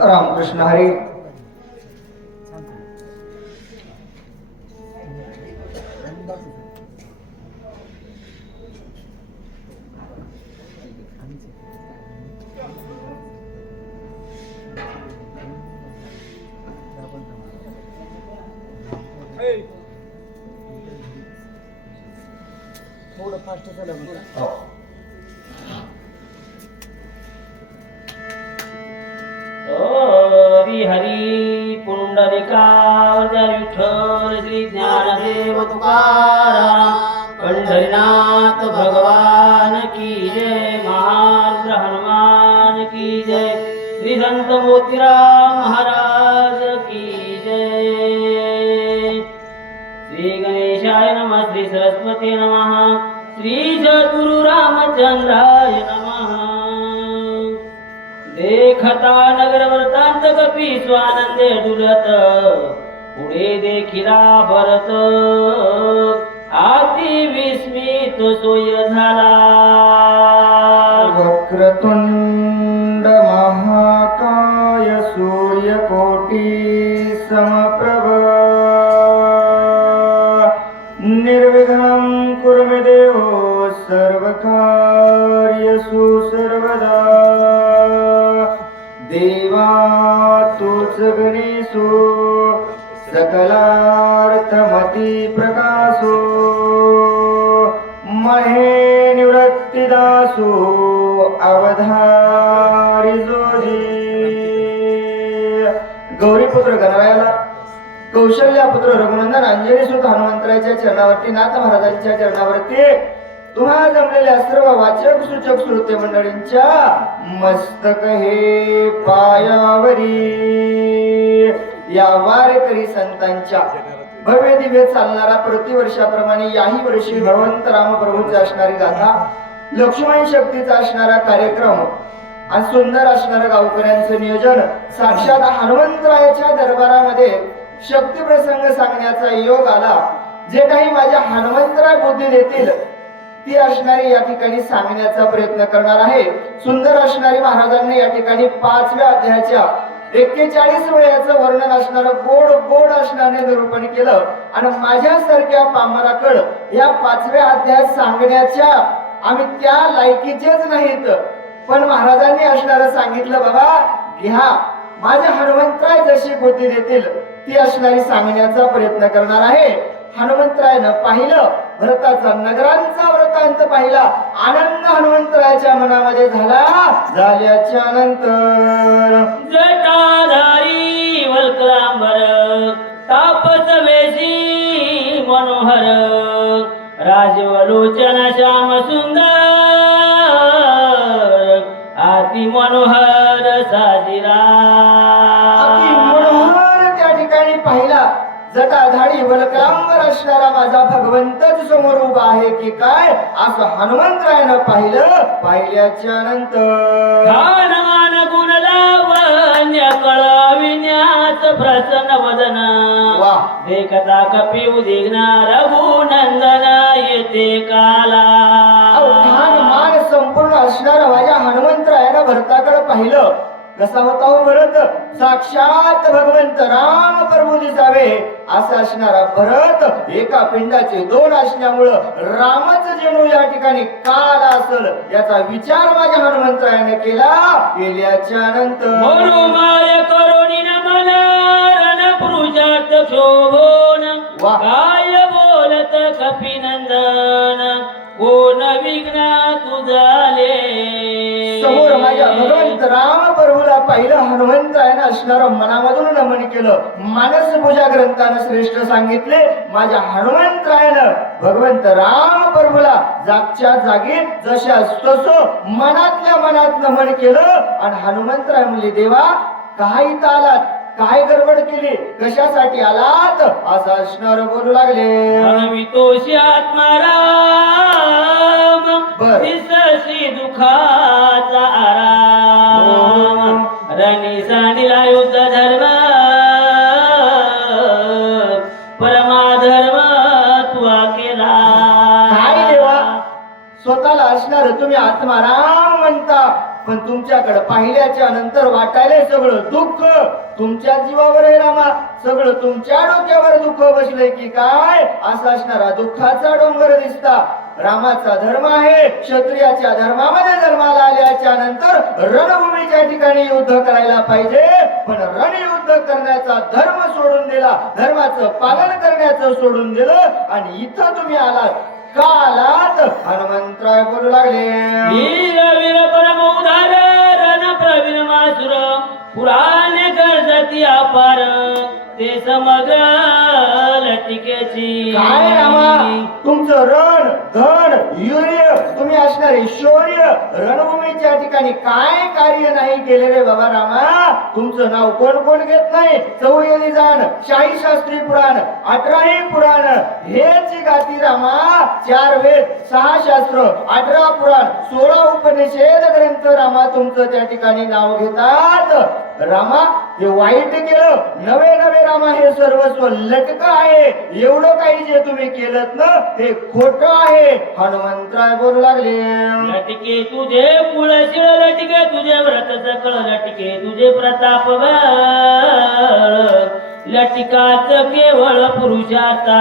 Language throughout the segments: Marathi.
रामकृष्ण हरी. थोडं फास्ट झालं हरी हरी पुंडलिकावजा विठ्ठल श्री ज्ञानदेव तुकाराम पंढरीनाथ भगवान की जय. महारुद्र हनुमान की जय. श्री संत मोतीराम महाराज की जय. श्री गणेशाय नमः. श्री सरस्वती नमः. श्री सद्गुरु रामचंद्राय नमः. देखता नगर वर्तांत कपी स्वानंदे डुलत पुढे देखिला भरत अति विस्मित सोय झाला. वक्रतुंड महाकाय सूर्यकोटी समप्रभ निर्विघ्नं कुरु मे देवो सर्वकार्येषु सर्वदा. देवा तूच गणेशो सकलार्थमती प्रकाशो महे निवृत्तिदासो अवधारी जोजी. गौरीपुत्र गणरायाला कौशल्यापुत्र रघुनंदन अंजनी सुत हनुमंतराच्या चरणावरती नाथ महाराजांच्या चरणावरती तुम्हा जमलेल्या सर्व वाचक सूचक श्रोते मंडळींच्या मस्तक हे पायावरी या वारकरी संतांच्या भव्य दिव्य चालणारा प्रतिवर्षाप्रमाणे याही वर्षी भगवंत राम प्रभूंची असणारी गाथा, लक्ष्मण शक्तीचा असणारा कार्यक्रम आणि सुंदर असणारं गावकऱ्यांचं नियोजन, साक्षात हनुमंतरायाच्या दरबारामध्ये शक्ती प्रसंग सांगण्याचा योग आला. जे काही माझ्या हनुमंतराय बुद्धी देतील ती असणारी या ठिकाणी सांगण्याचा प्रयत्न करणार आहे. सुंदर असणारी महाराजांनी या ठिकाणी 5व्या अध्यायाच्या 41 वेळाचं वर्णन असणारं गोड गोड असणारे निरूपण केलं आणि माझ्यासारख्या पामराकड या 5व्या अध्यायात सांगण्याच्या आम्ही त्या लायकीचेच नाहीत. पण महाराजांनी असणारं सांगितलं, बाबा घ्या, माझ्या हनुमंतराय जशी बुद्धी देतील ती असणारी सांगण्याचा प्रयत्न करणार आहे. हनुमंतरायानं पाहिलं, भरताचा नगरांचा वृत्तांत पाहिला. आनंद हनुमंतरायाच्या मनामध्ये झाला. झाल्याच्या नंतर जटाधारी वल्कलांबर तापस वेशी मनोहर राजवलोचन श्याम सुंदर अति मनोहर साजिरा. अति मनोहर त्या ठिकाणी पाहिला. जटाधारी वल्कलांबर असणारा माझा भगवंतच समोर उभा आहे की काय असं हनुमंतरायानं पाहिलं. पाहिल्याच्या नंतर मान गुण लावण्य कळविण्यास प्रसन्न वदन देखता कपी उदिग्न रघुनंदन येते काला. मान संपूर्ण असणारा माझ्या हनुमंतरायानं भरताकडे पाहिलं. कसा होता हो भरत? साक्षात भगवंत राम प्रभू दिसावे असा असणारा भरत एका पिंडाचे 2 असल्यामुळं रामच जणू या ठिकाणी काल असल याचा विचार माझ्या हनुमंतरायाने केला. केल्याच्या नंतर मनोमाय करुणी नमन रणपुरुषार्थ शोभोन काय बोलत कपिनंदन कोण विघ्न तुझाले. समोर माझ्या भगवंत राम प्रभूला पाहिलं. हनुमंतरायानं असणारं मनामधून नमन केलं. मानस पूजा ग्रंथानं श्रेष्ठ सांगितले, माझ्या हनुमंतरायानं भगवंत राम प्रभूला जागच्या जागी जशा तसं मनातल्या मनात नमन केलं. आणि हनुमंतराय म्हणले, देवा काय इथं आलात, काय गडबड केली, कशासाठी आलात असं असणार बोलू लागले. मनवितोषी आत्माराम दिसशी दुखाचा आराम रणी सांडिला युद्ध धर्म तुम्ही आत्माराम म्हणता, पण तुमच्याकडे पाहिल्याच्या नंतर वाटायले सगळं दुःख तुमच्या जीवावर आहे रामा. सगळं तुमच्या डोक्यावर दुःख बसलंय की काय, असा असणारा दुःखाचा डोंगर दिसता. रामाचा धर्म आहे, क्षत्रियाच्या धर्मामध्ये जन्माला आल्याच्या नंतर रणभूमीच्या ठिकाणी युद्ध करायला पाहिजे, पण रणयुद्ध करण्याचा धर्म सोडून दिला, धर्माचं पालन करण्याचं सोडून दिलं आणि इथं तुम्ही आलात. का आलात? हनुमंतराय बोलू लागले, वीर वीर परम उदार रण प्रवीण मासुर पुराण गरजती अपार ते समग्र लटिकेची. काय रामा, तुमचं रण धन वीर्य, तुम्ही असणारे शौर्य, रणभूमीच्या ठिकाणी काय कार्य नाही केले रे बाबा रामा. तुमचं नाव कोण कोण घेत नाही. चौयली जाण, शाही शास्त्री पुराण, 18 पुराण हेच गाती रामा. 4 वेद, 6 शास्त्र, 18 पुराण, 16 उपनिषेध ग्रंथ रामा तुमचं त्या ठिकाणी नाव घेतात. रामा हे वाईट केलं, नवे नवे रामा हे सर्वस्व लटक आहे. एवढं काही जे तुम्ही केलं ना हे खोट आहे. हनुमंतराय बोलू लागले, लटके तुझे कुळशीळ लटके तुझे व्रत सकळ लटके तुझे प्रताप लटिकाच केवळ पुरुषाचा.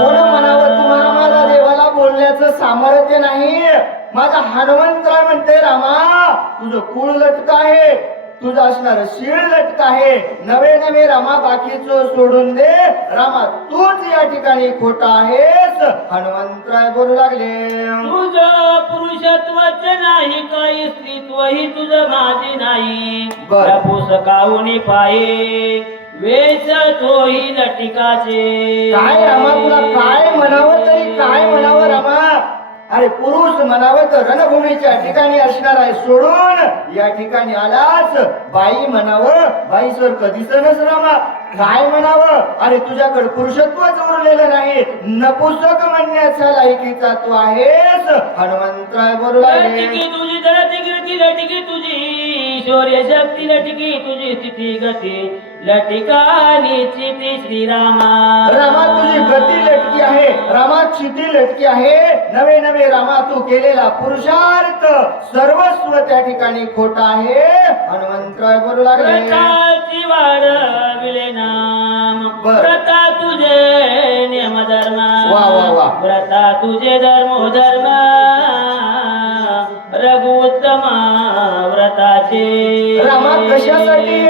कोण म्हणावं तुम्हाला माझ्या देवाला बोलण्याचं सामर्थ्य नाही. माझा हनुमंतराय म्हणते रामा तुझं कुळ लटक आहे, तुझं असणार शीळ लटक आहे. नवे नवे रामा बाकीचं सोडून दे रामा, तूच या ठिकाणी खोटा आहेस. हनुमंतराय बोलू लागले, तुझं पुरुषत्वच नाही काही स्त्रीत्वही तुझं माझे नाही. बर. पुसकावणी पाये वेश तोही लटिकाचे. काय रामा तुला काय म्हणावं तरी काय म्हणावं रामा. अरे पुरुष म्हणावं तर रणभूमीच्या ठिकाणी असणार आहे सोडून या ठिकाणी आलाच. बाई म्हणावं, बाईसवर कधीच नस रामा. काय म्हणावं, अरे तुझ्याकडे पुरुषत्वच उरलेलं नाही, नपुसक म्हणण्याच्या लायकीचा तू आहेस. हनुमंतराय बोलू लागले, लटिकी तुझी धरती कीर्ती लटिकी तुझी शौर्य शक्ती लटिकी तुझी स्थिती गती लटिकानी चिती श्रीरामा. रामा तुझी गती लटकी आहे, रामा क्षिती लटकी आहे. नवे नवे रामा तू केलेला पुरुषार्थ सर्वस्व त्या ठिकाणी खोटा आहे. हनुमंतराय बोलू लागले, व्रताची वाढ विले नाम बर. व्रता तुझे नियम धर्म वा वा वा. व्रता तुझे धर्म धर्म रघुत्तमा व्रताचे. रामा कशासाठी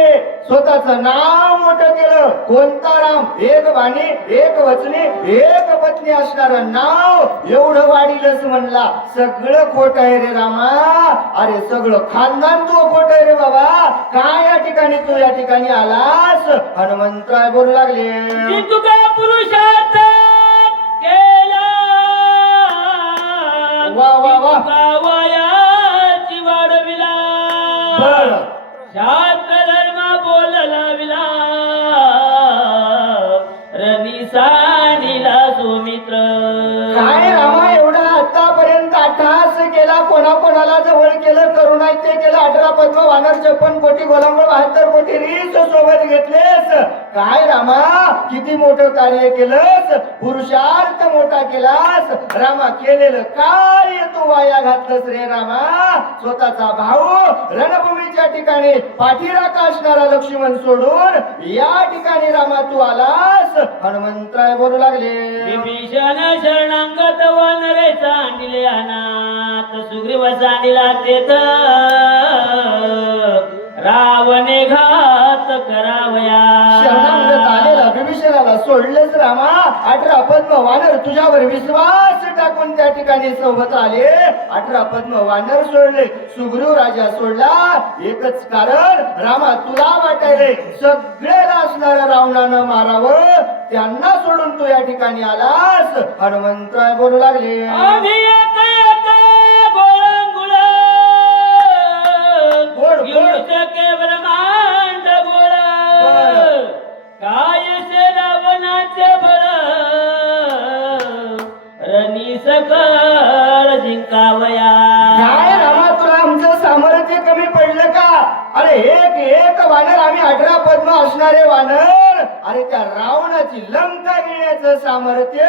स्वतःच नाव मोठं केलं. कोणता राम, एक वाणी, एक वचनी, एक पत्नी असणार नाव एवढं वाढीलच म्हणला. सगळं खोट आहे रे रामा. अरे सगळं खानदान तू खोट आहे रे बाबा. काय या ठिकाणी तू या ठिकाणी आलास. हनुमंतराय बोलू लागले, की तुका पुरुषार्थ केला वा वा वा. वयाची वाढविला बर. शास्त्र धर्म बोलला विला रनिसानीला सुमित्र. काय रामा एवढा आतापर्यंत अट्टहास केला, कोणाकोणाला जवळ केलं, करुणाचे केलं, 18 पद्म वानर 56 कोटी गोलांबळ 72 कोटी रीस सोबत घेतलेस. काय रामा किती मोठं कार्य केलंस, पुरुषार्थ मोठा केलास. रामा केलेलं कार्य तू वाया घातलंस रे रामा. स्वतःचा भाऊ रणभूमीच्या ठिकाणी पाठीराखा असणारा लक्ष्मण सोडून या ठिकाणी रामा तू आलास. हनुमंतराय बोलू लागले, विभीषण शरणांगत वनरे सांडिले अनाथ सुग्रीव सांडिला तेथ रावणे घात करावया. शरणागत आलेला विभीषणाला सोडलेच रामा. 18 पद्म वानर तुझ्यावर विश्वास टाकून त्या ठिकाणी सोबत आले. 18 पद्म वानर सोडले, सुग्रीव राजा सोडला. एकच कारण रामा तुला वाटायले सगळ्याला असणाऱ्या रावणानं मारावं, त्यांना सोडून तू या ठिकाणी आलास. हनुमंतराय बोलू लागले, आम्ही येता येता गोळंगुळ गोड गोड. केवळ मांड गोळ बरं. काय से रावणाचे बळ रणी सकळ जिंकावया. काय रामा तुला आमचं सामर्थ्य कमी पडलं का. अरे एक एक वानर आम्ही 18 पद्म असणारे वानर अरे त्या रावणाची लंका घेण्याचं सामर्थ्य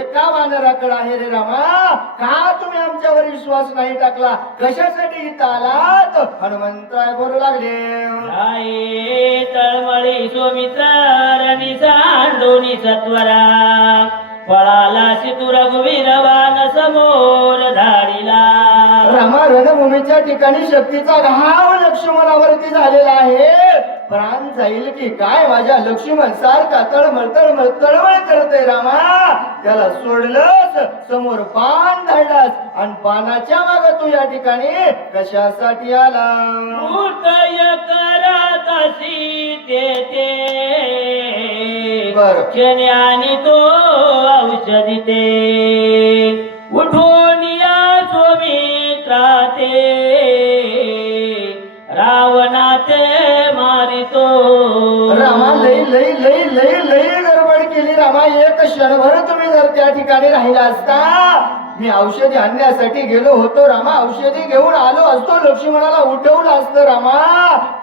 एका वानराकडे आहे रे रामा. का तुम्ही आमच्यावर विश्वास नाही टाकला? कशासाठी इथं आलात? हनुमंतराय बोलू लागले. आई तळमळी सोमित्र रणी सांडोनी सत्वरा पळाला सितू रघुवीर वान समोर धाडीला. रामा रणभूमीच्या ठिकाणी शक्तीचा घाव लक्ष्मणावरती झालेला आहे. प्राण जाईल की काय माझ्या लक्ष्मण सारखा तळमळ तळमळ तळमळ करतोय रामा. त्याला सोडलंस, समोर बाण धाडलास आणि बाणाच्या माग तू या ठिकाणी कशासाठी आला? उदय करत सीते बर आणि तो औषधी ते उठून या सोमित्रा ते रावणाते मारितो. रामा लई लई लई लई लई गडबड केली रामा. एक क्षणभर तुम्ही जर त्या ठिकाणी राहिला असता, मी औषधी आणण्यासाठी गेलो होतो रामा. औषधी घेऊन आलो असतो, लक्ष्मणाला उठवलं असतं रामा.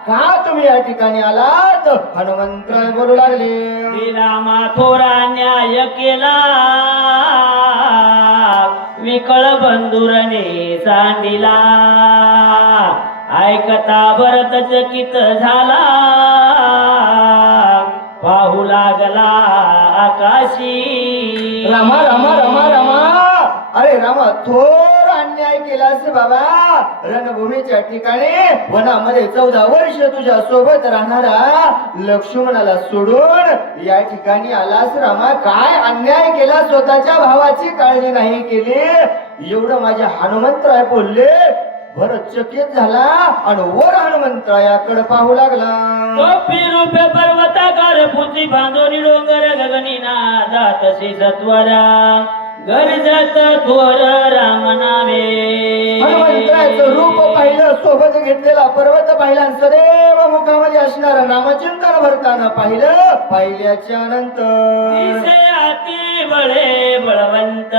का तुम्ही या ठिकाणी आलात? हनुमंतराय बोलू लागले. रामा थोरा न्याय केला विकळ बंधुरने सांडिला. ऐकता भरत चकित झाला पाहू लागला आकाशी. रामा रामा रामा रामा अरे रामा थोर अन्याय केलास बाबा. रणभूमीच्या ठिकाणी वनामध्ये 14 वर्ष तुझ्या सोबत राहणारा लक्ष्मणाला सोडून या ठिकाणी आलास रामा. काय अन्याय केला? स्वतःच्या भावाची काळजी नाही केली. एवढं माझ्या हनुमंतराय बोलले. भरत चकित झाला आणि वर हनुमंतरायाकडे पाहू लागला. फिरूपे पर्वताकार पुत्री बांधोनी डोंगर गगनी नादातशी सत्वरा गरजत थोर राम नामे. हनुमंतरायाचं रूप पाहिलं, सोबत घेतलेला पर्वत पाहिला, आणि सदैव मुखामध्ये असणारं नामचिंतन भरताना पाहिलं. पाहिल्याच्या नंतर अति बळे बळवंत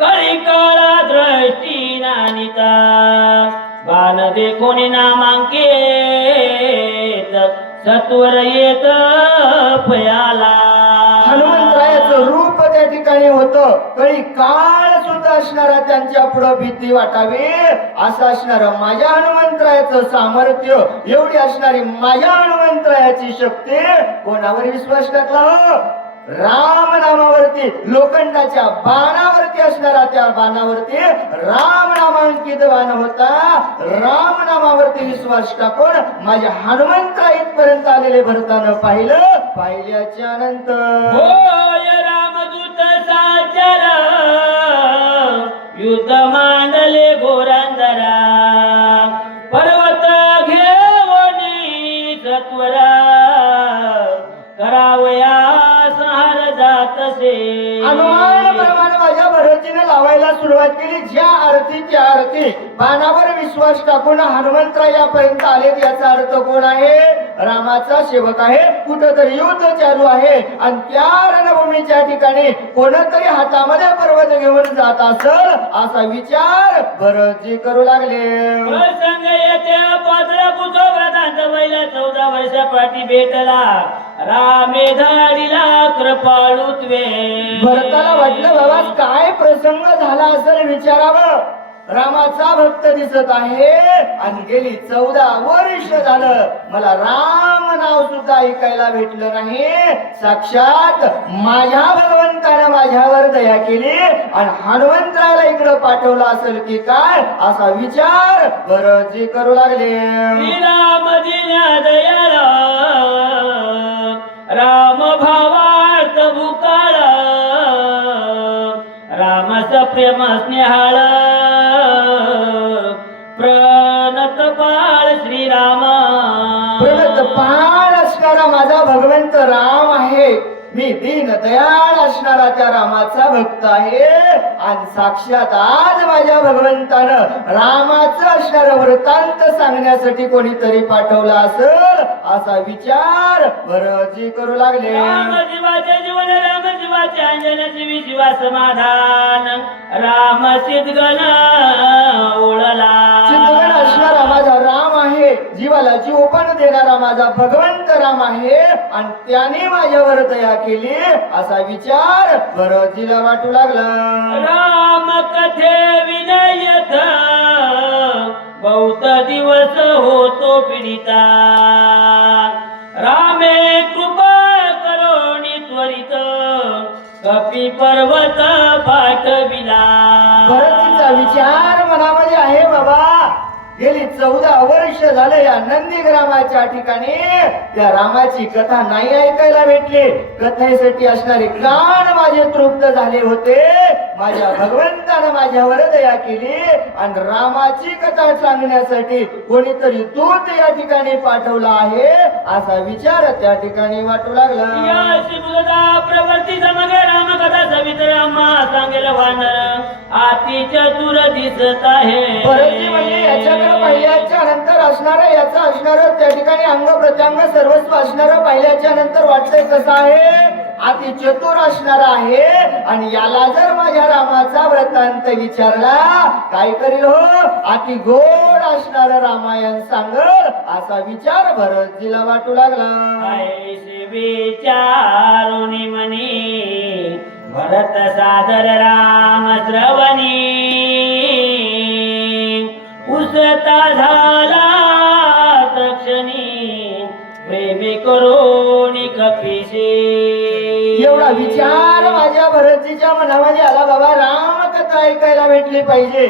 कळी काळा दृष्टी नानिता बाण देखोनी नामांकित सत्वर येत पयाला. हनुमंतरायाचं रूप त्या ठिकाणी होतं. कळी काळ सुद्धा असणारा त्यांच्या पुढे भीती वाटावी असं असणारं माझ्या हनुमंतरायाचं सामर्थ्य, एवढी असणारी माझ्या हनुमंतरायाची शक्ती. कोणावर विश्वास टाकला हो? राम नामावरती, लोखंडाच्या बाणावरती असणारा त्या बाणावरती राम नामांकित बाण होता. राम नामावरती विश्वास टाकून माझ्या हनुमंतराय इथपर्यंत आलेले भरतानं पाहिलं. पाहिल्याच्या नंतर होय रामदूत साचर युद्ध मांडले घोरांदरा पर्वत घेवनी सत्वरा करावया संहार जातसे. अनुमान प्रमाणे माझ्या भरतीने लावायला सुरुवात केली. ज्या अर्थी त्या अर्थी बाणावर विश्वास टाकून हनुमंतराय यापर्यंत आले. याचा अर्थ कोण आहे? रामाचा सेवक आहे. कुठंतरी युद्ध चालू आहे आणि त्या रणभूमीच्या ठिकाणी कोणतरी हातामध्ये पर्वत घेऊन जात असल असा विचार भरतजी करू लागले. प्रसंग येते पाचला कुचो व्रतांत बैला 14 वर्षापाठी भेटला रामे धाडीला कृपाळुत्वे. भरताला वाटलं बाबा काय प्रसंग झाला असेल विचारावं. रामाचा भक्त दिसत आहे आणि गेली 14 वर्ष झालं मला राम नाव सुद्धा ऐकायला भेटलं नाही. साक्षात माझ्या भगवंतानं माझ्यावर दया केली आणि हनुमंतरायला इकडं पाठवलं असेल की काय असा विचार भरतजी करू लागले. राम दिल्या दयाला राम भावार्थ भूकाळ रामाचा प्रेम स्नेहाळ प्रणत पाळ श्रीराम. प्रणत पाळ असणारा माझा भगवंत राम आहे. मी दीन दयाळ असणारा त्या रामाचा भक्त आहे आणि साक्षात आज माझ्या भगवंतानं रामाचं असणारं वृत्तांत सांगण्यासाठी कोणीतरी पाठवला असेल असा विचार भरतजी करू लागले. राम जीवाचे जीवन राम जीवाचे अंजन जीवी जीवा समाधान राम चितगण ओळला. चिंतन असणारा माझा राम आहे, जीवाला जीवपण देणारा माझा भगवंत राम आहे आणि त्याने माझ्यावर दया केली असा विचार भरतजीला वाटू लागला. राम कथे विनयथ बहुत दिवस होतो पीडिता. रामे कृपा करोनी त्वरित कपी पर्वत पाठविला. भरतजीचा विचार मनामध्ये आहे बाबा. गेली 14 वर्ष झाले या नंदीग्रामाच्या ठिकाणी त्या रामाची कथा नाही ऐकायला भेटली. कथेसाठी असणारे कान माझे तृप्त झाले होते. माझ्या भगवंतानं माझ्यावर दया केली आणि रामाची कथा सांगण्यासाठी कोणीतरी दूत या ठिकाणी पाठवला आहे असा विचार त्या ठिकाणी वाटू लागला. यश बुधा प्रवृत्ती समगे राम कथा सवित रामा सांगेल वानर अति चतुर दिसत आहे. भरतजी म्हणजे याच्याकडे पाहिल्याच्या नंतर असणारं याचं असणारं त्या ठिकाणी अंग प्रत्यंग सर्वस्व असणारं पाहिल्याच्या नंतर वाटतंय कसं आहे, अति चतुर असणार आहे. आणि याला जर माझ्या रामाचा वृत्तांत विचारला काय करील हो, अति गोड असणार रामायण सांगल असा विचार भरतजीला वाटू लागला. ऐसे विचारुनी मनी भरत सादर राम श्रवणी. उसता झाला तक्षणी प्रेमी करोनी कपिशी. एवढा विचार माझ्या भरतजीच्या मनामध्ये आला. बाबा रामकथा ऐकायला भेटली पाहिजे.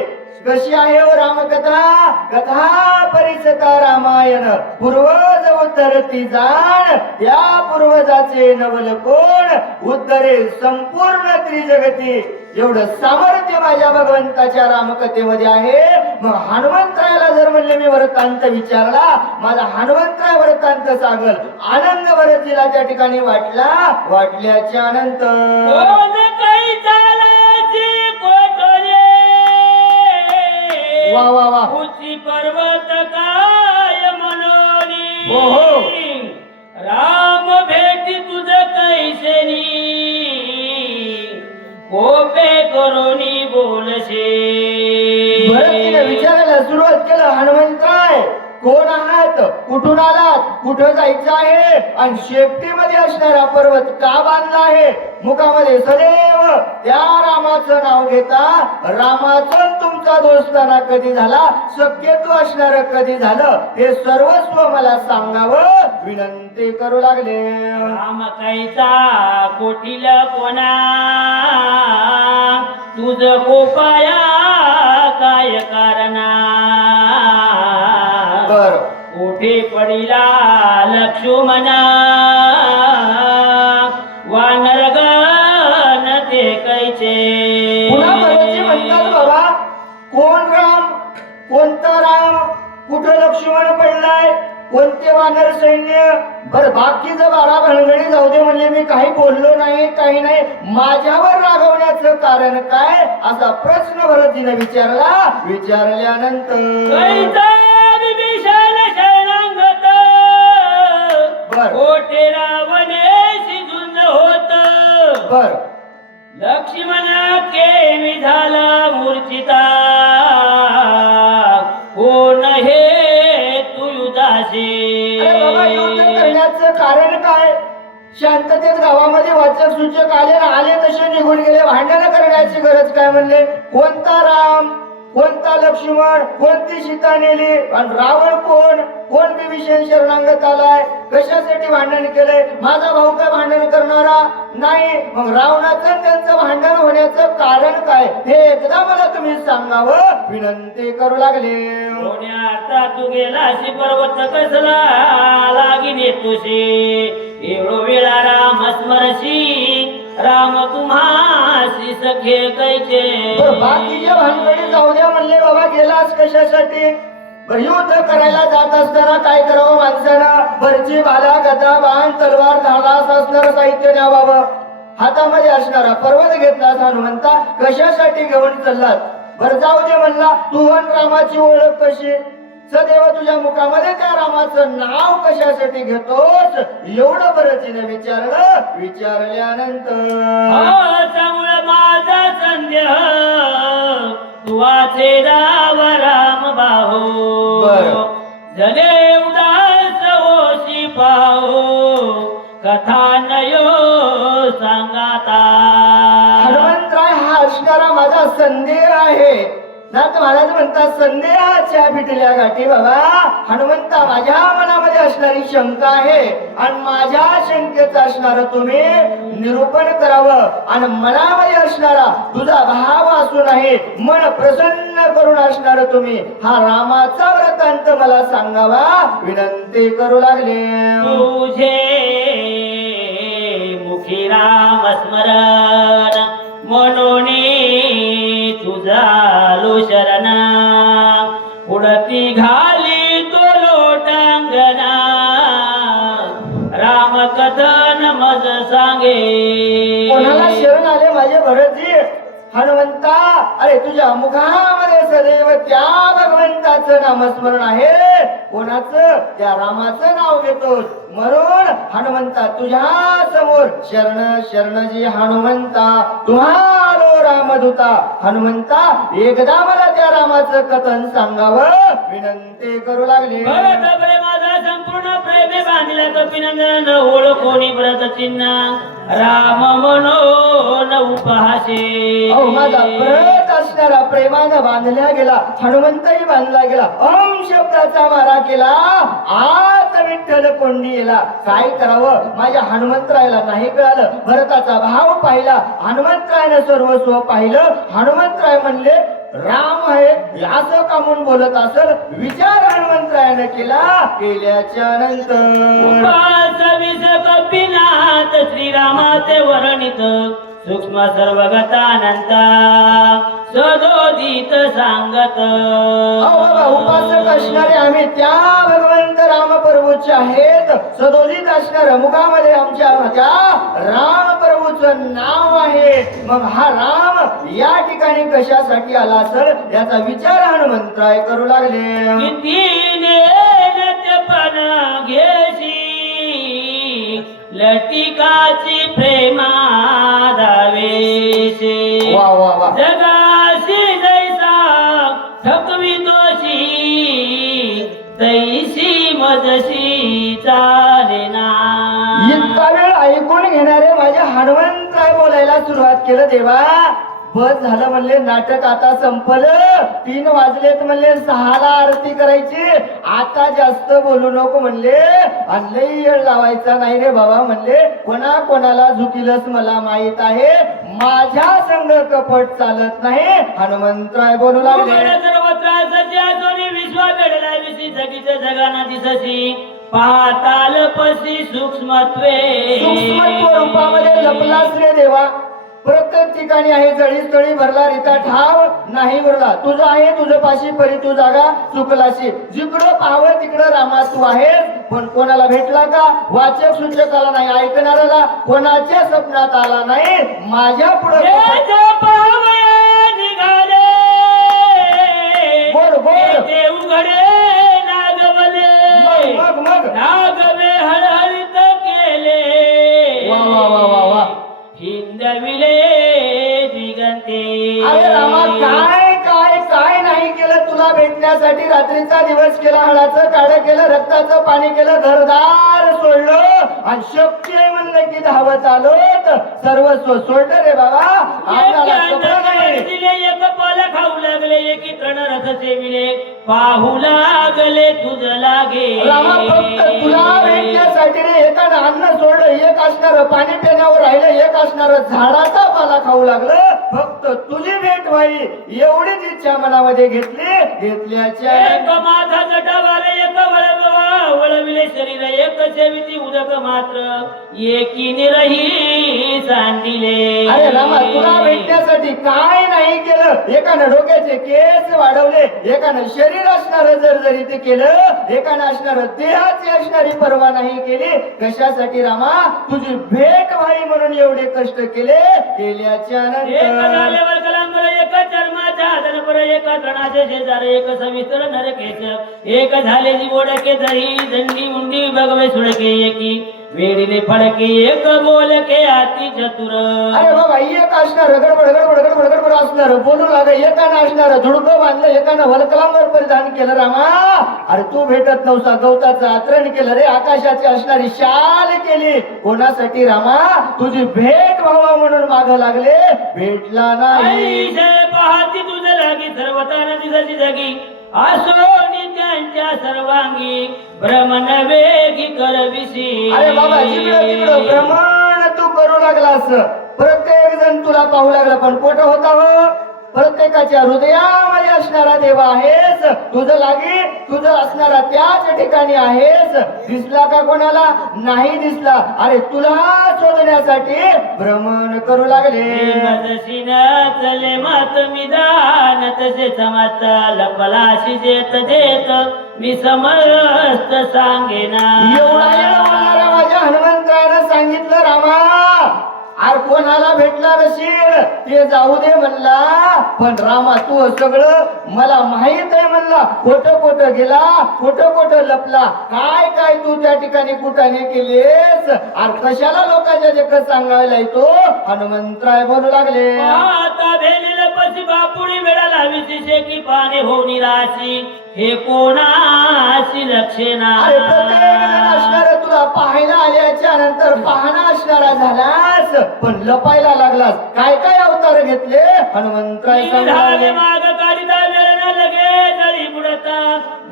कशी आहे हो रामकथा? कथा परिसता रामायण पूर्वज उद्धरती जाण. या पूर्वजाचे नवल कोण उद्धरे संपूर्ण त्रिजगती. एवढं सामर्थ्य माझ्या भगवंताच्या रामकथेमध्ये आहे. मग हनुमंतरायाला जर म्हणले मी वृत्तांत विचारला, माझा हनुमंतराय वृत्तांत सांगल. आनंद भरतजीला त्या ठिकाणी वाटला. वाटल्याच्या नंतर कोण काही चालाची कोठोरे. वा वा वा. उची पर्वत काय मनोनी. ओहो. राम भेटी तुझ कैसेनी कोपे करोनी बोलशे. भरतजीने विचारायला सुरुवात केलं, हनुमंतराय कोण आहात, कुठून आलात, कुठं जायचं आहे आणि शेपटीमध्ये असणारा पर्वत का बांधला आहे. मुखामध्ये सदैव त्या रामाचं नाव घेता. रामाचं तुमचा दोस्ताना कधी झाला, शक्यतो असणार कधी झालं, हे सर्वस्व मला सांगावं विनंती करू लागले. राम कैसा कोठील कोणा तुझ कोपाया काय कारणा. कोठे पडिला लक्ष्मणा वानरगण ते कैचे. पुन्हा भरतजी म्हणतात बाबा कोण राम, कोणता राम, कुठं लक्ष्मण पडलाय, कोणते वानर सैन्य. बर बाकीचं 12 भानगडी जाऊ दे म्हणले, मी काही बोललो नाही, काही नाही. माझ्यावर रागवण्याचं कारण काय असा प्रश्न भरतजीने विचारला. विचारल्यानंतर कोठे रावणेशी झुंज होत. बर लक्ष्मण केवी झाला मूर्छिता. कोण हे तू युधाशी. अरे बाबा युद्ध करण्याचं कारण काय? शांततेत गावामध्ये वाचक सूचक आले तसे निघून गेले. भांडण करण्याची गरज काय म्हणले. कोणता राम, कोणता लक्ष्मण, कोणती सीता नेली आणि रावण कोण, कोण विभीषण शरणागत आलाय, कशासाठी भांडण केलंय. माझा भाऊ काय भांडण करणारा नाही. मग रावणाचं त्यांचं भांडण होण्याचं कारण काय हे एकदा मला तुम्ही सांगावं विनंती करू लागले. कोण्या अर्था तू गेलाशी पर्वत कसला लागीन येतोशी. एवढो वेळा राम स्मरशी राम तुम्हाशी सखे कैचे. बाकीच्या भानगडी जाऊ द्या म्हणले. बाबा गेलास कशासाठी. युद्ध करायला जात असताना काय करावं माणसानं. भरची भाला गदा बाण तलवार धालास असणारं साहित्य न्यावावं. हातामध्ये असणारा पर्वत घेतलास हनुमंता, कशासाठी घेऊन चाललास. बर जाऊ दे म्हणला. तू रामाची ओळख कशी, सदैव तुझ्या मुखामध्ये त्या रामाचं नाव कशासाठी घेतोस एवढं भरतजीने विचारलं. विचारल्यानंतर माझा संदेह तुवाचे राम राम बाहो. जले उदास होशी पाहो कथा नयो सांगाता. हनुमंतराय हा असणारा माझा संदेह आहे. नाथ महाराज म्हणतात संदेहाच्या फिटल्या गाठी बाबा. हनुमंता माझ्या मनामध्ये असणारी शंका आहे आणि माझ्या शंकेचं असणारं तुम्ही निरूपण करावं आणि मनामध्ये असणारा तुझा भाव असून आहे मन प्रसन्न करून असणार तुम्ही हा रामाचा वृत्तांत मला सांगावा विनंती करू लागले. तुझे मुखी राम स्मरण म्हणून तुझा लो शरण उडती घाली तो लोटांगणा राम कथन मज सांगे. कोणाला शरण आले माझे भरतजी. हनुमंता अरे तुझ्या मुखामध्ये सदैव त्या भगवंताचं नामस्मरण आहे. कोणाचं? त्या रामाचं नाव घेतो म्हणून हनुमंता तुझ्या समोर शरण शरणजी हनुमंता तुम्हालो रामदूता. हनुमंता एकदा मला त्या रामाचं कथन सांगावं विनंती करू लागले. भरत प्रेमाचा संपूर्ण प्रेमे बांधला कपिनंदन ओळखोनी व्रत चिन्ह राम म्हणून उपहासे. अहो माझा व्रत असणारा प्रेमानं बांधला गेला. हनुमंतही बांधला गेला. ओम शब्दाचा मारा केला. आत विठ्ठल कोंडी गेला. काय करावं माझ्या हनुमंतरायला नाही कळालं. भरताचा भाव पाहिला. हनुमंतरायनं सर्वस्व पाहिलं. हनुमंतराय म्हणले राम आहे असं का म्हणून बोलत असल विचार हनुमंतरायानं केल्याच्या नंतर कपिनाथ श्रीरामाचे वर्णित सूक्ष्म सर्वगतानंत सदोदित सांगत. बाबा उपासक असणारे आम्ही त्या भगवंत राम प्रभूचे आहेत. सदोदित असणाऱ्या मुखामध्ये आमच्या त्या राम प्रभूचं नाव आहे. मग हा राम या ठिकाणी कशासाठी आला असेल याचा विचार हनुमंतराय करू लागले. कितीने नत्यपण घेशी लटिकाची प्रेमा दावेशे. वा वा वा. जगाशी जैसा थकवितोशी तैशी मजशी चालेना. इतका वेळ ऐकून घेणारे माझ्या हनुमंतराय बोलायला सुरुवात केलं. देवा बस झालं म्हणले नाटक आता संपलं. 3 वाजलेत म्हणले 6ला आरती करायची. आता जास्त बोलू नको म्हणले आणि लई येळ लावायचा नाही रे बाबा म्हणले. कोणाला झुकिलच मला माहित आहे. माझ्या संग कपट चालत नाही. हनुमंतराय बोलू लागले. विश्वा घडला विशी जगीचे जगाना दिसशी पाताल पशी सूक्ष्मत्वे. सूक्ष्मत्व रूपामध्ये लपलास रे देवा. प्रत्येक ठिकाणी आहे जळी तळी भरला रीता ठाव नाही भरला. तुझं आहे तुझं पाशी परी तू जागा चुकलाशी. जिकडं पाहावं तिकडं रामा तू आहेस. पण कोणाला भेटला का? वाचक सूचकाला नाही. ऐकणाऱ्याला कोणाच्या स्वप्नात आला नाही. माझ्या पुढे निघाले बोल बोल. देव घडे नागवले मग नागवे हळहळीत केले. वा वा वा वा वा. हिंदविले दिगंते. अरे रामा काय काय काय नाही केलं तुला भेटण्यासाठी. रात्रीचा दिवस केला. हळाचं काढ केलं. रक्ताचं पाणी केलं. घरदार सोडलं आणि शक्य आहे म्हणलं की धावत आलो. सर्वस्व सोडलं रे बाबा. आपल्याला कपडं नाही. दिले एक पाला खाऊ लागले एकी तृण रस सेविले पाहू लागले तुझ लागे. रामा फक्त तुला भेटण्यासाठी रे एकानं अन्न सोडलं. एक असणार पाणी पिण्यावर राहिलं. एक असणार झाडाचा पाला खाऊ लागलं. फक्त तुझी भेट व्हावी एवढीच इच्छा मनामध्ये घेतल्याच्या एक माथा जटावारे एक वळगवा वळविले शरीर एक सेविती उदक मात्र एकीने रही सांडिले. अरे रामा तुला भेटण्यासाठी काय नाही केलं. एकानं डोक्याचे केस वाढवले. एकानं शरीर असणार जरी ते केलं. एकानं असणार देहाची असणारी पर्वा नाही केली. कशासाठी रामा? तुझी भेट व्हावी म्हणून एवढे कष्ट केल्याच्या नंतर एक चर्माच्या आदनपर एक तृणाचे शेजार एक सविस्तर नरकेश एक झाले ओढके दही दंडी मुंडी बघवे सुडके एकी वेडीने फडके एक बोल के अति चतुर अरे बाबा एक असणार गडबड असणार बोलू लागा एकानं असणार झुडकं बांधलं एकानं वलकलांवर परिधान केलं रामा. अरे तू भेटत नव्हता गवताचं आचरण केलं रे आकाशाची असणारी शाल केली कोणासाठी रामा तुझी भेट व्हावा म्हणून माग लागले भेटला नाही. पाहती तुझं लागी सर्वताना दिसाची जागी असो त्यांच्या सर्वांगी भ्रमण वेगी करविशी. अरे बाबा जिकडं भ्रमण तू करू लागलास प्रत्येक जण तुला पाहू लागला पण कुठं होता हो प्रत्येकाच्या हृदयामध्ये असणारा देव आहेस तुझं लागी तुझं असणारा त्याच ठिकाणी आहेस. दिसला का कोणाला नाही दिसला अरे तुला शोधण्यासाठी भ्रमण करू लागले. चले मत मिदान तसे समाज लपलाशी जेत देत मी समस्त सांगेना. एवढा येणारा माझ्या हनुमंतानं सांगितलं रामा अरे कोणाला भेटला नशील ते जाऊ दे म्हणला पण रामा तू सगळं मला माहित आहे म्हणला खोटं गेला खोटं लपला काय काय तू त्या ठिकाणी कुठाने केलेस अरे कशाला लोकांच्या देखत सांगायला येतो हनुमंतराय बोलू लागले. आता भेलेला पशी बापुडी वेळा लावीची शेकी पाने हो निराशी हे कोणाशी लक्षेना. अरे प्रत्येक जण असणार तुला पाहायला आल्याच्या नंतर पाहणा असणारा झालास पण लपायला लागलास काय काय अवतार घेतले हनुमंतराय सांगले. माग काढिता वेळेला लगे जळी बुडता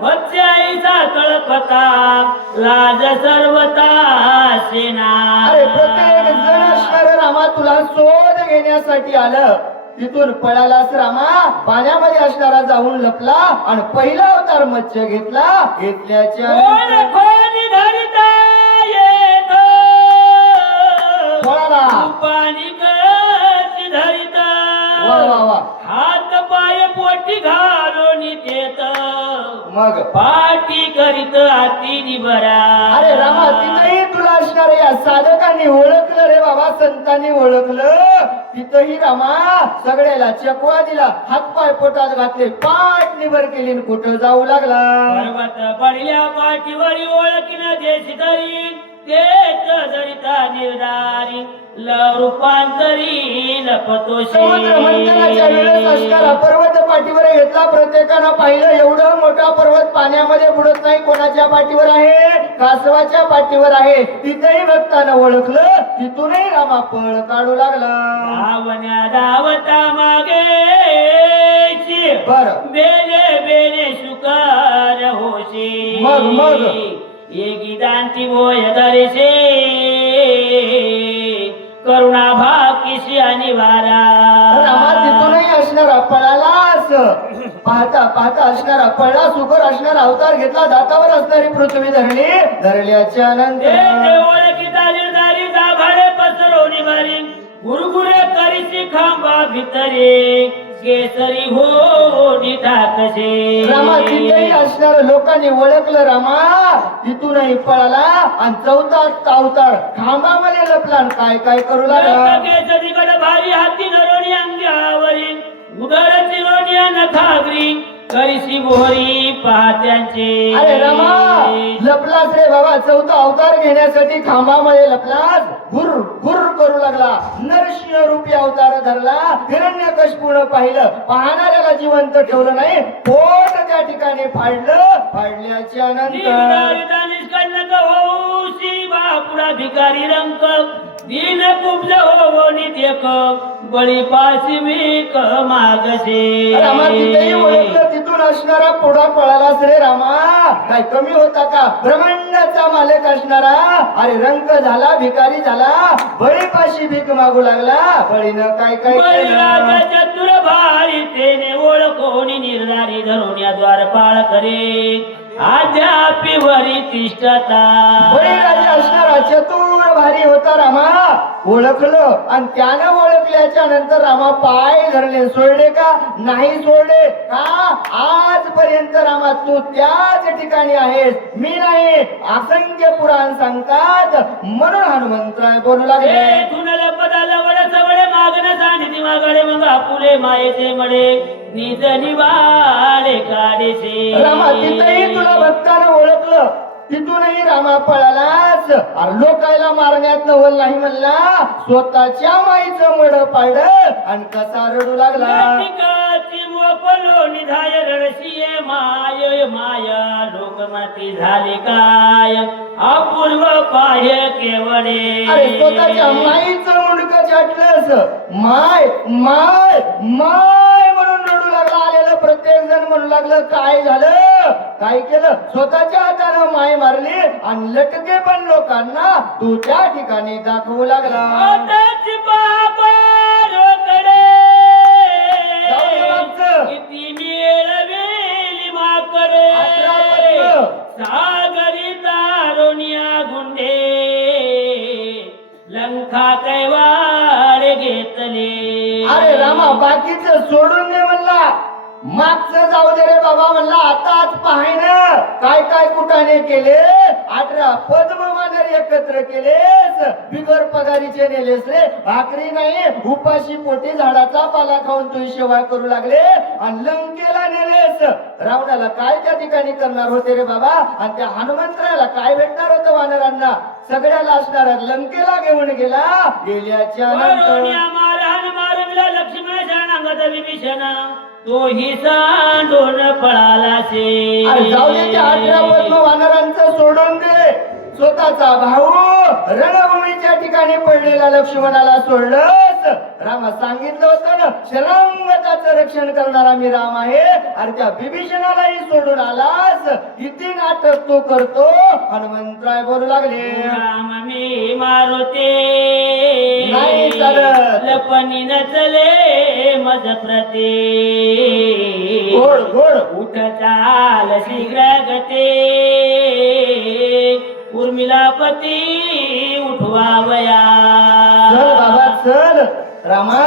मत्स्य आईचा तळपता लाज सर्वता सेना. अरे प्रत्येक जण असणार रामा तुला शोध घेण्यासाठी आलं तिथून पळालास रामा पाण्यामध्ये असणारा जाऊन लपला आणि पहिला अवतार मत्स्य घेतल्याच्या पाणी धरित हात पाय पोटी घालून देत मग पाठी करीत अति निबरा. अरे रामा तिथंही तुला असणार या साधकांनी ओळखलं रे बाबा संतांनी ओळखलं तिथंही रामा सगळ्याला चकवा दिला हातपाय पोटात घातले पाठ निबर केली कुठं जाऊ लागला. पर्वत पडल्या पाठीवरी ओळखीन देशी तरी तेच जरिता निर्धारी रूपांतरी समुद्र मंथनाच्या वेळेस असणारा पर्वत पाठीवर घेतला प्रत्येकानं पाहिलं एवढं मोठा पर्वत पाण्यामध्ये बुडत नाही कोणाच्या पाठीवर आहे कासवाच्या पाठीवर आहे तिथेही भक्तानं ओळखलं तिथूनही रामा पळ काढू लागला. धावण्या धावता मागे बर बेले बेले शुकार होशी मग एकी दांती होय दरेशे करुणा भाकीशी आणि वारा. रामा तिथूनही असणारा पळालास पाहता असणारा पळला सुकर असणारा अवतार घेतला दातावर असणारी पृथ्वी धरल्याच्या नंतर ओळखीता निर्धारी जाभाडे पसरवणी मारी गुरुगुरे करीची खांबा भितरे केसरी हो निठाकशे. रामा तिथेही असणाऱ्या लोकांनी ओळखलं रामा तिथूनही पळाला आणि चौथा अवतार खांबामध्ये लपला काय काय करू लागला. केसरीकडे भारी हाती धरोणी अंगावरी उदर चिरोणी नखागरी करीशी बोहरी पाहत्यांचे. अरे रामा लपलास रे बाबा चौथा अवतार घेण्यासाठी खांबामध्ये लपलास गुर करू लागला नरसिंह रूपी अवतार धरला हिरण्यकश्यपूने पाहिलं पाहणाऱ्याला जिवंत ठेवलं नाही पोट त्या ठिकाणी फाडल्याच्या नंतर निष्कण्ण होऊशी बापुडा भिकारी रंक दीन कुब्ज हो नित्यक बळी पाशी भीक मागसे. रामा तिथेही ओळखलं तिथून असणारा पुढा पळालास रे रामा काय कमी होता का ब्रह्मांडाचा मालक असणारा अरे रंक झाला भिकारी झाला बळीपाशी भीक मागू लागला बळीनं काय काय केलं. चतुर भारी तेने ओळखोनी निर्धारी धरून या द्वारपाळ करे अद्यापि वरी तिष्ठता. बळीराजा असणारा चतुर भारी होता रामा ओळखलं आणि त्यानं ओळखल्याच्या नंतर रामा पाय धरले सोडले का नाही सोडले का आजपर्यंत रामा तू त्याच ठिकाणी आहेस मी नाही असंख्य पुराण सांगतात म्हणून हनुमंतराय बोलू लागले. तुला पदाला वड सवळे मागणं सांगितली मागडे मग आपुले मायेचे मडे निज निवाडे काढेचे. रामा तिथेही तुला भक्तानं ओळखलं तिथूनही रामा पळालाच. अरे लोकायला मारण्यात नवल नाही म्हणला, स्वतःच्या माईचं मड पाडलं आणि कसा रडू लागला. लटिकाची मोपलो निधाय रडसिये माय माया लोकमाती झाली काय अपूर्व पाय केवळे. अरे स्वतःच्या माईचं मुंडकं छाटलंस, माय माय माय म्हणून रडू लागला. आलेलं प्रत्येक जण म्हणू लागलं काय झालं, काय केलं. स्वतःच्या हातानं माय मारली आणि लटके पण लोकांना तू त्या ठिकाणी दाखवू लागला. आताच बाबा रोकडे किती मिळवेली माकडे सागरी तारुण्या गुंडे लंका कैवाड घेतले. अरे रामा बाकीचं सोडून दे म्हणला, मागचं जाऊ दे रे बाबा म्हणला. आताच पाहाय ना काय काय कुटाने केले. 18 पद्मवानर एकत्र केलेस, बिगर पगारीचे नेलेस रे. भाकरी नाही उपाशी पोटी झाडाचा पाला खाऊन तू सेवा करू लागले आणि लंकेला नेलेस. रावणाला काय त्या ठिकाणी करणार होते रे बाबा, आणि त्या हनुमंतराला काय भेटणार होतं वानरांना. सगळ्याला असणारा लंकेला घेऊन गेला. गेल्याच्या नंतर लक्ष्मण विभीषण तोही सांडून पळाला अरे जाऊ दे त्या 18 पद्म वानरांचं सोडून दे. स्वतःचा भाऊ रणभूमीच्या ठिकाणी पडलेला लक्ष्मणाला सोडलंस. रामा सांगितलं होतं ना शरंगताचं रक्षण करणारा मी राम आहे. अरे त्या विभीषणालाही सोडून आलास. किती नाटक तू करतो. हनुमंतराय बोलू लागले राम मी मारुते नाही चालत. लपणी नचले मज प्रते गोड गोड उठ चाल शीघ्र गते उर्मिला पती उठवावया. चल बाबा चल. रामा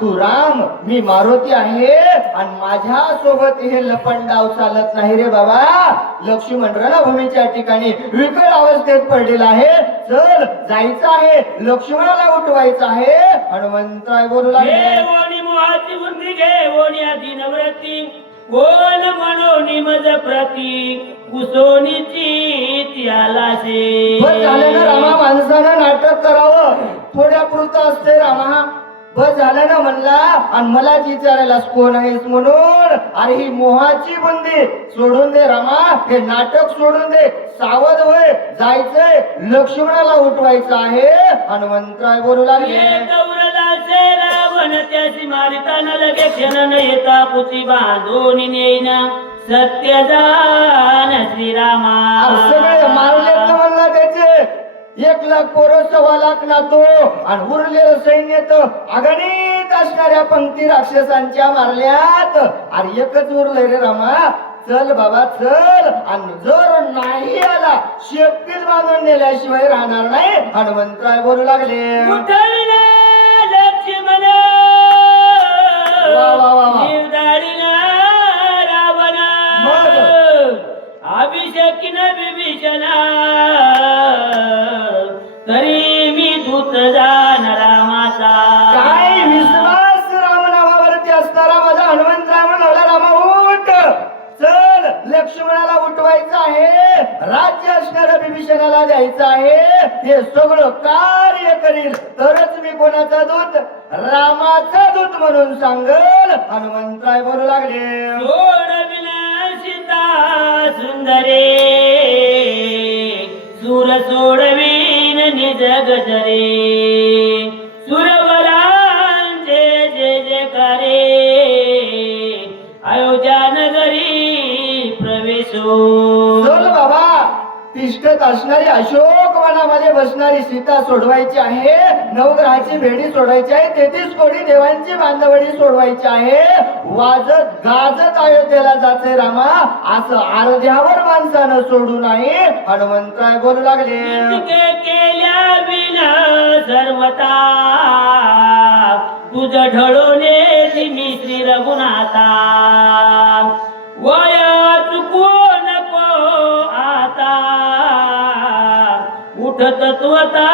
तू राम मी मारुती आहे आणि माझ्या सोबत हे लपंडाव चालत नाही रे बाबा. लक्ष्मण रणभूमीच्या ठिकाणी विकट अवस्थेत पडलेला आहे. चल जायचं आहे, लक्ष्मणाला उठवायचं आहे. हनुमंतराय बोलू लागले ओणी मोहाची बुंदी घे ओणी आधी नवरती कोण म्हणून मज प्रती कुसोनीची त्याला बस झालं ना रामा, माणसानं नाटक करावं थोड्या पुरतं असते रामा. बस झालं ना म्हणला आणि मलाच विचारायलास कोण आहेस म्हणून. अरे ही मोहाची बुंदी सोडून दे रामा, हे नाटक सोडून दे. सावध होय, जायचंय लक्ष्मणाला उठवायचं आहे. हनुमंतराय बोलू लागले रावण त्याची मारिताना लगे क्षण न येता पुची बांधून नेईना सत्य जान श्रीरामा. सगळे मारलेत ना म्हणला त्याचे 1 लाख पोरं 1.25 लाख नातो आणि उरलेलं सैन्य तर अगणित असणाऱ्या पंक्ती राक्षसांच्या मारल्यात. अरे एकच उरलंय रे रामा. चल बाबा चल, आणि जर नाही आला शेपटीत बांधून नेल्याशिवाय राहणार नाही. हनुमंतराय बोलू लागले लक्ष्मण वा वा वा वा. रावण अभिषेकीन विभीषणा तरी मी दूत जाणारा माता. काय विश्वास रामनामावरती असणारा माझा हनुमंतराय म्हणाला रामा उठ. चल लक्ष्मणाला उठवायचं आहे, राज्य असणाऱ्या विभीषणाला द्यायचं आहे. हे सगळं कार्य करील तरच मी कोणाचा दूत, रामाचा दूत म्हणून सांगल. हनुमंतराय बोलू लागले सोडविना सीता सुंदरे सुर सोडवीन निज गजरे सुरवरांचे जय जयकारे अयोध्या नगरी प्रवेशो. चल बाबा, तिष्ठत असणारी अशोक वनामध्ये बसणारी सीता सोडवायची आहे. नवग्रहाची भेडी सोडवायची आहे. 33 कोटी देवांची बांधवडी सोडवायची आहे. वाजत गाजत अयोध्येला जाते रामा, असं अर्ध्यावर माणसानं सोडू नाही. हनुमंतराय बोलू लागले इतके केल्या विना सर्वता तुझ ढळोने मी श्री रघुनाथा वया चुको नको आता उठ तत्वता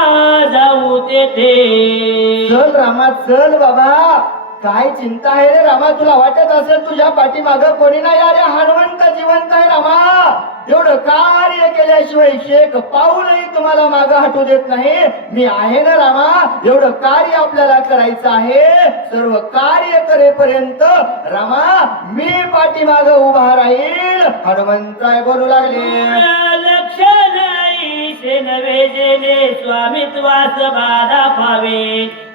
जाऊ तेथे. चल रामा चल बाबा, काय चिंता आहे रे रामा? तुला वाटत असेल तुझ्या पाठीमाग कोणी नाही, अरे हनुमंत जिवंत आहे रामा. एवढं कार्य केल्याशिवाय शेक पाऊलही तुम्हाला माग हटू देत नाही. मी आहे ना रामा, एवढं कार्य आपल्याला करायचं आहे. सर्व कार्य करेपर्यंत रामा मी पाठीमाग उभा राहील. हनुमंतराय बोलू लागले, लक्ष नाही से नवे जेने स्वामित्वास बाधा पावे,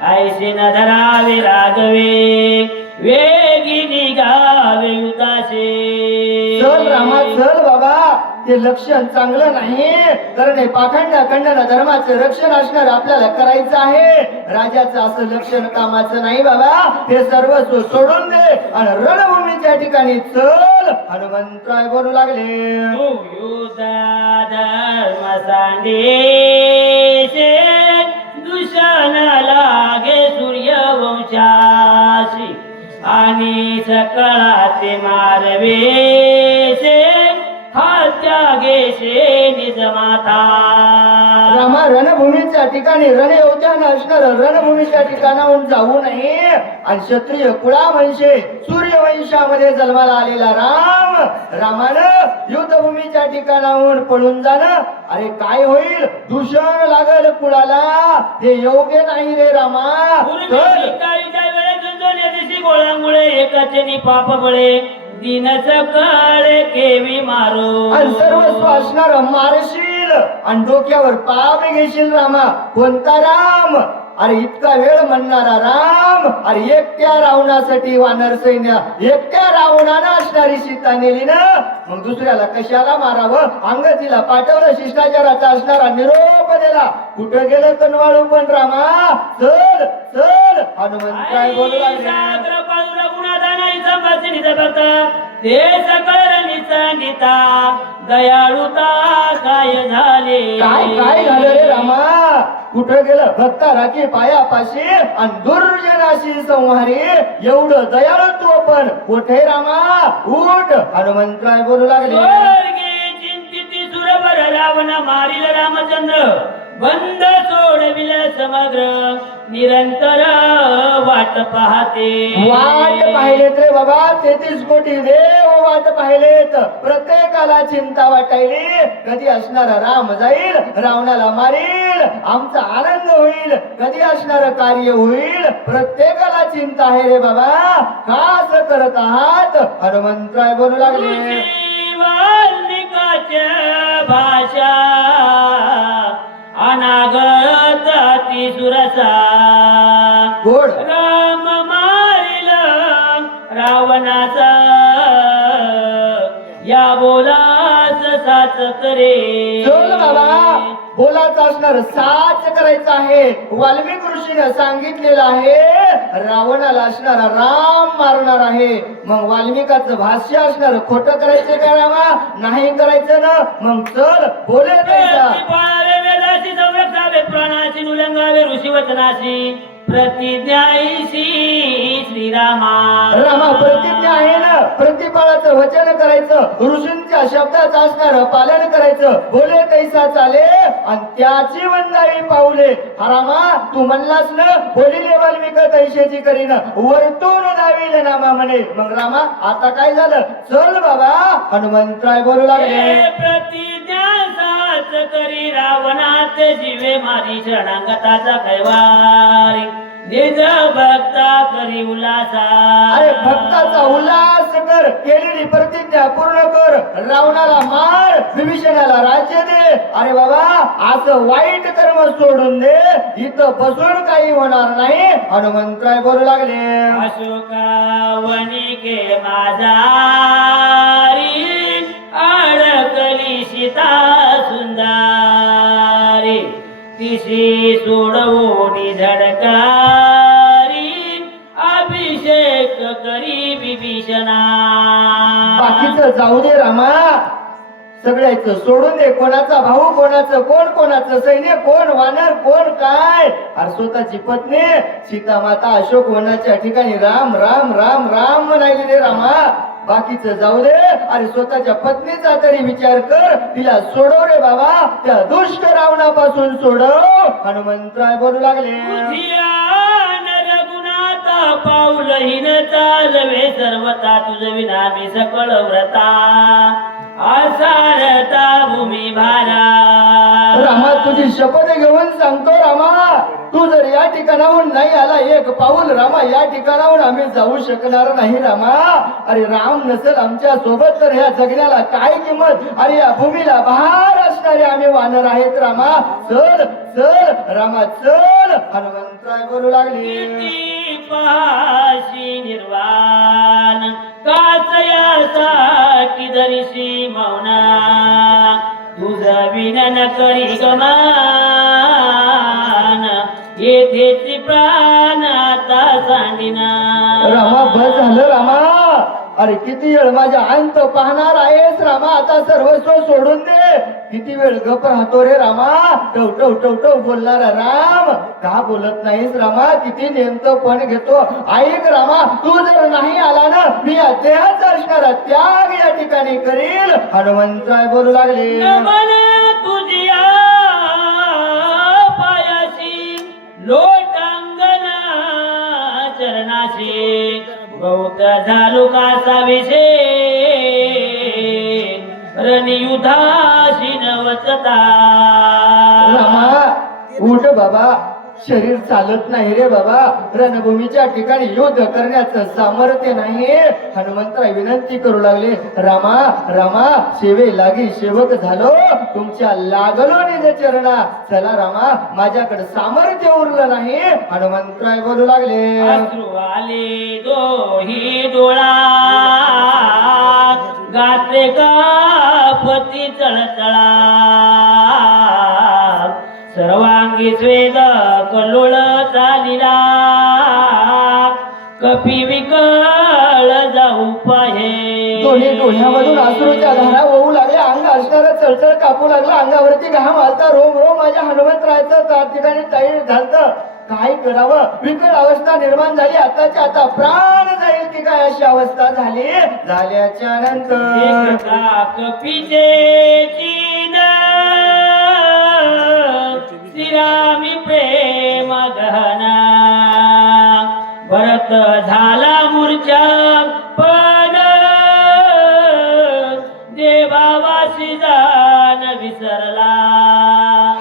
ऐसे न धरावे रागवे, वेगी निघावे उदासे. चल रामा चल बाबा, ते लक्षण चांगलं नाही. कारण हे पाखंड खंडन धर्माचं रक्षण असणार आपल्याला करायचं आहे. राजाचं असं लक्षण कामाचं नाही बाबा. हे सर्वस्व सोडून दे आणि रणभूमीच्या ठिकाणी चल. हनुमंतराय बोलू लागले, धर्म सांडेशे दूषण लागे सूर्यवंशाशी, आणि सकळाचे मारवेशे हा त्यागेशे निज माता. रामा रणभूमीच्या ठिकाणी रणयोद्ध्यानं असणार रणभूमीच्या ठिकाणाहून जाऊ नये. आणि क्षत्रिय कुळावंशे सूर्यवंशामध्ये जन्माला आलेला रामानं युद्धभूमीच्या ठिकाणाहून पळून जाणं, अरे काय होईल? दूषण लागल कुळाला, हे योग्य नाही रे रामा. गोळ्यामुळे एकाचे पाप बळे दिन सकाळ केवी मारो. आणि सर्वस्व असणार मारशील आणि डोक्यावर पाप घेशील रामा. कोणता राम? अरे इतका वेळ म्हणणारा राम. अरे एकट्या रावणासाठी वानर सैन्य, एकट्या रावणानं असणारी सीता नेली ना, मग दुसऱ्याला कशाला मारावं? अंगतीला पाठवलं, शिष्टाचाराचा असणारा निरोप दिला. कुठं गेलं कनवाळू पण रामा? चल चल. हनुमंत काय बोलू लागले, ते सकळ सांगिता दयाळुता काय झाले. काय काय झालं रे रामा? कुठं गेलं भक्ता राखी पायापाशी आणि दुर्जनाशी संहारी, एवढं दयाळुत्व पण कुठे रामा? उठ. हनुमंतराय बोलू लागले, चिंतिती सुरवर रावण मारिल रामचंद्र, बंद सोडविल समग्र, निरंतर वाट पाहते. वाट पाहिलेत रे बाबा, 33 कोटी देव वाट पाहिलेत. प्रत्येकाला चिंता वाटायली, कधी असणारा राम जाईल, रावणाला मारील, आमचा आनंद होईल, कधी असणार कार्य होईल. प्रत्येकाला चिंता आहे रे बाबा. का असं करत आहात? हनुमंतराय बोलू लागले, वाल्मिकाच्या भाषा अनागत अति सुरसा, गोड राम मारिल रावणाचा, या बोलास साच करे. चल बाबा, बोलाचं असणार साच करायचं आहे. वाल्मिक ऋषीने सांगितलेलं आहे, रावणाला असणारा राम मारणार आहे. मग वाल्मिकाचं भाष्य असणार खोटं करायचं का रामा? नाही करायचं ना. मग चल बोले पाळावे वेदाची संरक्षावे, प्राणाची नुलंगावे ऋषीवचनाची, प्रतिज्ञाईशी श्रीरामा. रामा प्रतिज्ञा आहे ना, प्रतिपाळाचं वचन करायचं, ऋषींच्या शब्दाचं असणार पालन करायचं. बोले तैसा चाले आणि त्याची वंदावी पाऊले. रामा तू म्हणलास ना, बोलिले वाल्मिक तैशेची करीन, वरतून दाविले नामा म्हणे. मग रामा आता काय झालं? चल बाबा. हनुमंतराय बोलू लागले, प्रतिज्ञा साच करी रावणात जीवे मारी, शरणांगताचा कैवारी, निज भक्ता करी उल्हासा. अरे भक्ताचा उल्हास कर, केलेली प्रतिज्ञा पूर्ण कर. रावणाला मार, विभीषणाला राज्य दे. अरे बाबा असं वाईट कर्म सोडून दे, इथं बसून काही होणार नाही. हनुमंतराय बोलू लागले, अशोका वनिके माझारी, अडकली सीता सुंदारी, तिशी सोडवोनी झडकारी, अभिषेक करी विभीषणा. बाकीचं जाऊ दे रामा, सगळ्याचं सोडून दे. कोणाचा भाऊ कोणाचं, कोण कोणाचं सैन्य, कोण वानर, कोण काय. अरे स्वतःची पत्नी सीता माता अशोक वनाच्या ठिकाणी राम राम राम राम म्हणायली रे रामा. बाकीचं जाऊ दे, अरे स्वतःच्या पत्नीचा तरी विचार कर. तिला सोडव रे बाबा, त्या दुष्ट रावणापासून सोडव. हनुमंतराय बोलू लागले, रघुनाथा पाऊल हीन चालवे सर्वता तुझ विना मी सकळ व्रता आसारता भूमी भारा रामा तुझी शपथ घेऊन सांगतो रामा तू जर या ठिकाणाहून नाही आला एक पाऊल रामा या ठिकाणाहून आम्ही जाऊ शकणार नाही रामा अरे राम नसेल आमच्या सोबत तर ह्या जगण्याला काय किंमत अरे या भूमीला बहार असणारे आम्ही वानर आहेत रामा चल चल रामा चल हनुमंतराय बोलू लागले किती पाशी निर्वाण काचयासाठी दरिशी मौना तुझ विनन करी गमान येथेची प्राण आता सांडिना रामा बस झालं रामा अरे किती वेळ माझ्या अंत पाहणार आहेस रामा आता सर्वस्व सोडून दे किती वेळ गप राहतो रे रामा टव टव टव टव बोलणारा राम का बोलत नाहीस रामा किती नेमकं पण घेतो ऐक रामा तू जर नाही आला ना मी या देहाचा असणारा त्याग या ठिकाणी करील हनुमंतराय बोलू लागले नमन तुझिया पायाशी लोटांगना चरणाशी बहुत झालो कासा विषय रणयुधाशी नवचता रामा उठ बाबा शरीर चालत नाही रे बाबा रणभूमीच्या ठिकाणी युद्ध करण्याचं सामर्थ्य नाही हनुमंतराय विनंती करू लागले रामा रामा सेवे लागी सेवक झालो तुमच्या लागलो निज चरणा चला रामा माझ्याकडे सामर्थ्य उरलं नाही हनुमंतराय बोलू लागले अश्रू आले दोही डोळा गात्रे का पती चळचळा सर्वांगी स्वेद कल्लोळ चालिला कपी विकळ जाऊ पाहे दोन्ही डोळ्यामधून अश्रूच्या धारा वाहू लागल्या अंग असणारा चळचळ कापू लागला अंगावरती घाम आलता रोम रोम माझ्या हनुमंतरायचं त्या ठिकाणी टाईट झालतं काय करावं विकट अवस्था निर्माण झाली आताच्या आता प्राण जाईल की काय अशी अवस्था झाली झाल्याच्या नंतर कपीचे चीन श्रीरामी प्रेम गहना भरत झाला मूर्छा पण देवावासी जान विसरला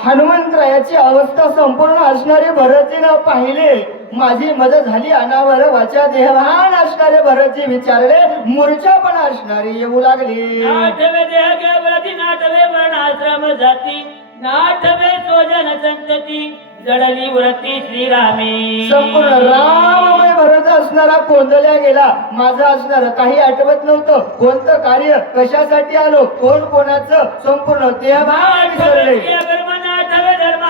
हनुमंतरायाची अवस्था संपूर्ण असणारे भरतजीनं पाहिले माझी मदत झाली अनावर वाचा देहभान असणारे भरतजी विचारले मूर्छा पण असणारी येऊ लागली नाठवे देह केवळती नाठवे वर्णाश्रम जाती नाठवे स्वजन संतती जडली व्रती श्रीरामे संपूर्ण राममय भरत असणारा कोंदल्या गेला माझं असणार काही आठवत नव्हतं कोणतं कार्य कशासाठी आलो कोण कोणाचं संपूर्ण देहभान विसरले नाठवे धर्म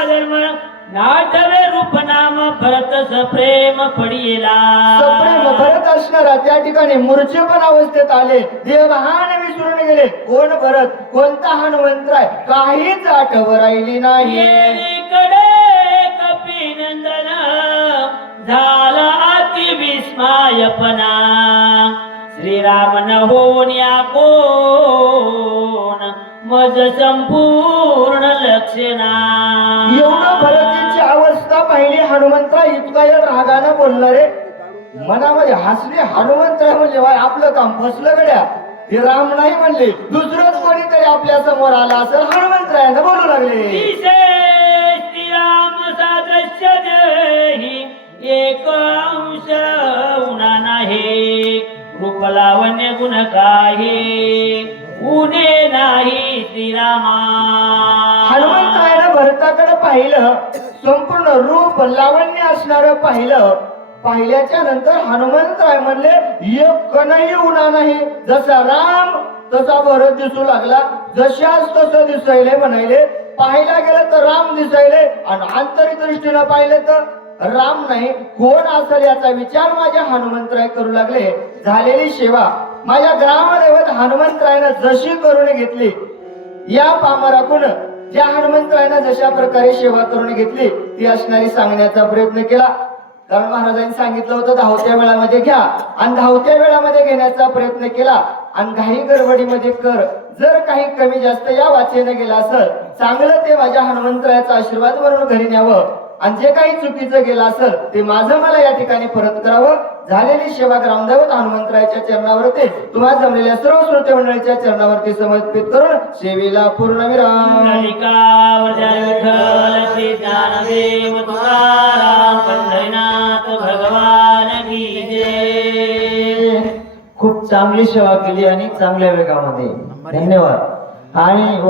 नाठवे रूप नाम भरत सप्रेम पडिला सप्रेम भरत असणारा त्या ठिकाणी मूर्छेपण अवस्थेत आले देवहान विसरून गेले कोण भरत कोणता हनुमंतराय काहीच आठव राहिली नाही कडे कपिनंदन झाला अति विस्मायपणा श्रीराम न होऊन या कोण मज संपूर्ण लक्षणा एवढं भरतीची अवस्था पाहिली हनुमंतराय इतका या रागानं बोलणारे मनामध्ये हसले हनुमंतराय म्हणले वाय आपलं काम फसलं गड्या हे राम नाही म्हणले दुसरंच कोणीतरी आपल्या समोर आला असेल हनुमंतरायानं बोलू लागले श्रीराम सादृश्य देही एक अंश उना नाही रूप लावण्य गुण काही उने नाही श्रीरामा हनुमंतरायानं भरताकडे पाहिलं संपूर्ण रूप लावण्य असणारं पाहिलं पाहिल्याच्या नंतर हनुमंतराय म्हणले एक कणही उडा नाही जसा राम तसा भरत दिसू लागला जशाच तसं दिसायले म्हणायले पाहायला गेलं तर राम दिसायले आणि आंतरिक दृष्टीनं पाहिलं तर राम नाही कोण असेल याचा विचार माझ्या हनुमंतराय करू लागले झालेली सेवा माझ्या ग्रामदैवत हनुमंतरायनं जशी करून घेतली या पामराकून ज्या हनुमंतरायनं जशा प्रकारे सेवा करून घेतली ती असणारी सांगण्याचा प्रयत्न केला कारण महाराजांनी सांगितलं होतं धावत्या वेळामध्ये घ्या आणि धावत्या वेळामध्ये घेण्याचा प्रयत्न केला आणि घाई गडबडीमध्ये कर जर काही कमी जास्त या वाचेनं गेला असेल चांगलं ते माझ्या हनुमंतरायाचा आशीर्वाद म्हणून घरी न्यावं आणि जे काही चुकीचं गेलं असेल ते माझं मला या ठिकाणी परत करावं. झालेली सेवा ग्रामदैवत हनुमंतरायाच्या चरणावरती तुम्हाला जमलेल्या सर्व श्रोते मंडळीच्या चरणावरती समर्पित करून सेवेला पूर्णविराम. ललिकावर जय विठ्ठल श्री ज्ञानदेव तुकाराम पंढरीनाथ भगवान की जय. खूप चांगली सेवा केली आणि चांगल्या वेगामध्ये. धन्यवाद. आणि